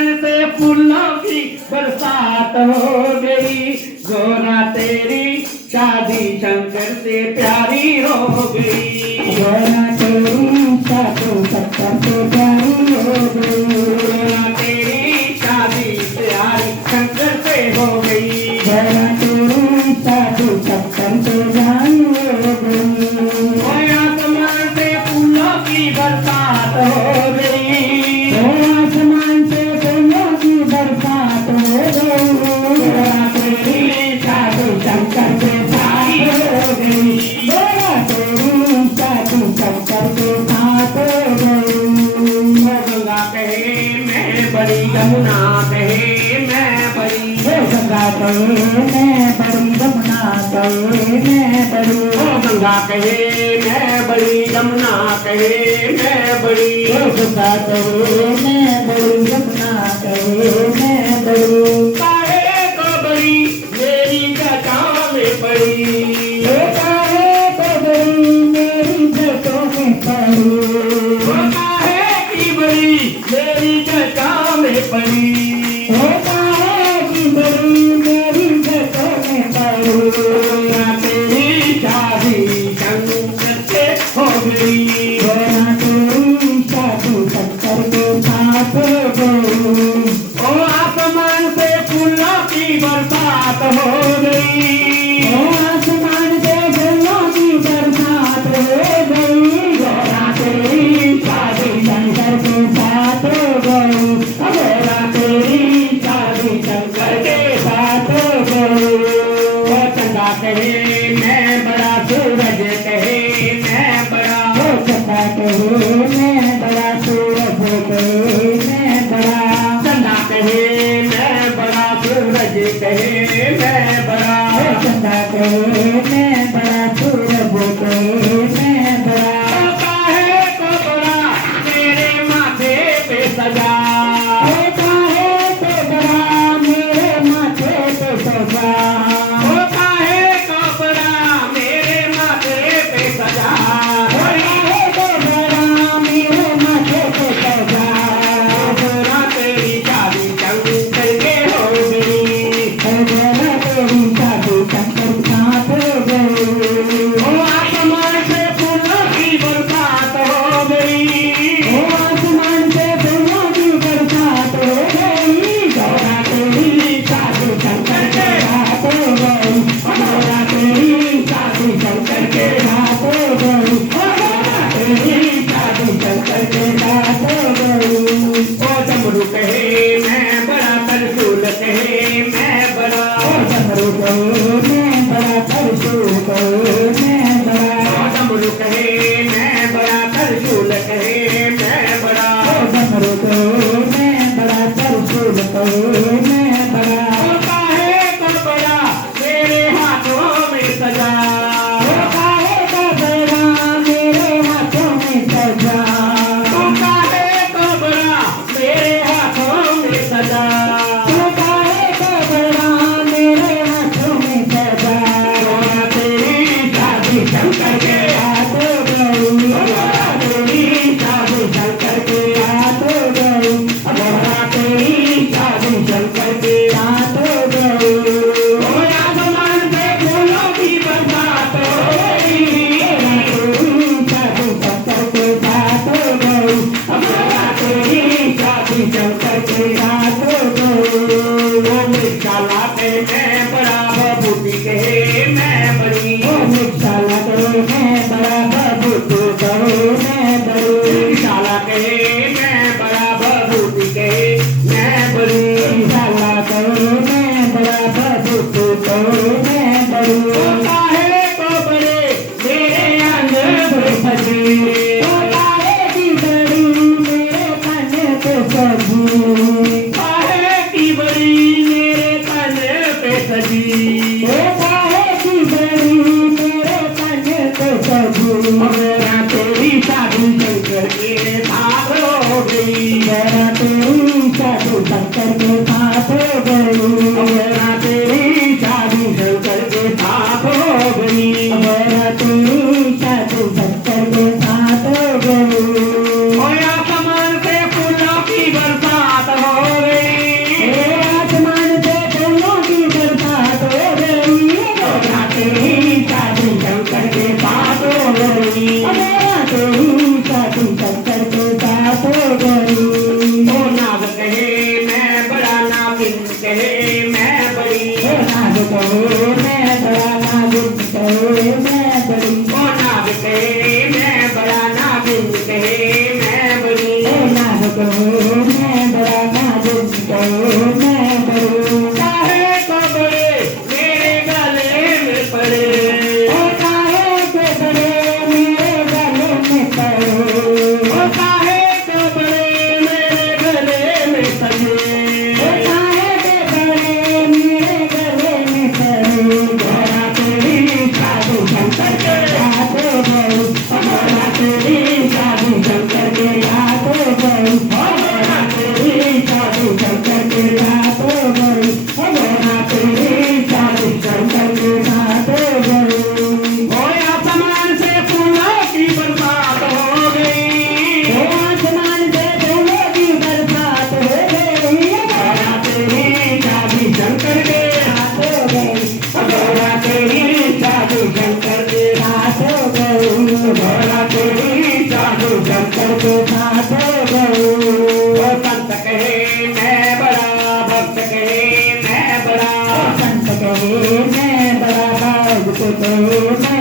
से फूलों की बरसात हो गई, गोरा तेरी शादी शंकर से प्यारी हो गई। गोरा तेरी शादी शंकर से प्यारी हो गई। गोरा तेरी शादी प्यारी शंकर से हो गई। गोरा तेरी शादी शंकर से प्यारी हो गई। आसमान से फूलों की बरसात हो गई। आसमान से फूलों की बरसात हो गई। गोरा तेरी शादी शंकर से प्यारी हो गई। गोरा तेरी शादी शंकर से साथ हो गई। गंगा कहे मैं बड़ी, यमुना कहे मैं बड़ी। गंगा कहे मैं बड़ी, यमुना कहे मैं बड़ी। गंगा कहे मैं बड़ी, यमुना कहे मैं बड़ी। गंगा कहे मैं बड़ी, यमुना कहे मैं बड़ी। काहे को बड़ी मेरी जटाओं में पड़ी। काहे को बड़ी मेरी जटों में पड़ी। काहे की बड़ी मेरी जटाओं में पड़ी। काहे की बड़ी मेरी जटों में पड़ी। तेरी शादी शंकर से हो गई। गोरा तेरी शादी शंकर के साथ हो गई। ओ आसमान से फूलों की बरसात हो गई। आसमान से फूलों की बरसात हो गई। गोरा तेरी शादी शंकर के साथ हो गई। गोरा तेरी शादी शंकर के साथ हो गई। ओ चंदा कहे मैं बड़ा, सूरज कहे मैं बड़ा। चंदा कहे मैं बड़ा, सूरज कहे मैं बड़ा। चंदा कहे मैं बड़ा, सूरज कहे मैं बड़ा। चंदा कहे मैं बड़ा, सूरज कहे मैं बड़ा। काहे को बड़ा मेरे माथे पे सजा। काहे को बड़ा मेरे माथे पे सजा। काहे को बड़ा मेरे माथे पे सजा। काहे को बड़ा मेरे माथे पे सजा। गोरा तेरी शादी शंकर के हो गई। गोरा तेरी शादी शंकर के साथ हो गई। आसमान से फूलों की बरसात हो गई। आसमान से फूलों की बरसात हो गई। गोरा तेरी शादी शंकर के साथ हो गई। गोरा तेरी शादी शंकर के साथ हो गई। गोरा तेरी शादी शंकर के साथ हो गई। ओ डमरू कहे मैं बड़ा, त्रिशूल कहे मैं बड़ा। डमरू कहे मैं बड़ा, त्रिशूल कहे मैं बड़ा। डमरू कहे मैं बड़ा, त्रिशूल कहे मैं बड़ा। डमरू कहे मैं बड़ा, त्रिशूल कहे मैं बड़ा। काहे को बड़ा मेरे हाथों में सजा। काहे का बड़ा मेरे हाथों में सजा। काहे को बड़ा मेरे हाथों में सजा। काहे का बड़ा मेरे हाथों में सजा। गोरा तेरी शादी शंकर के हाथ हो गई। गोरा तेरी शादी शंकर के हाथ हो गई। गोरा तेरी शादी शंकर के हाथ हो गई। आसमान से फूलों की बरसात हो गई। शादी शंकर के साथ हो गई। गोरा तेरी शादी शंकर के साथ हो गई। तो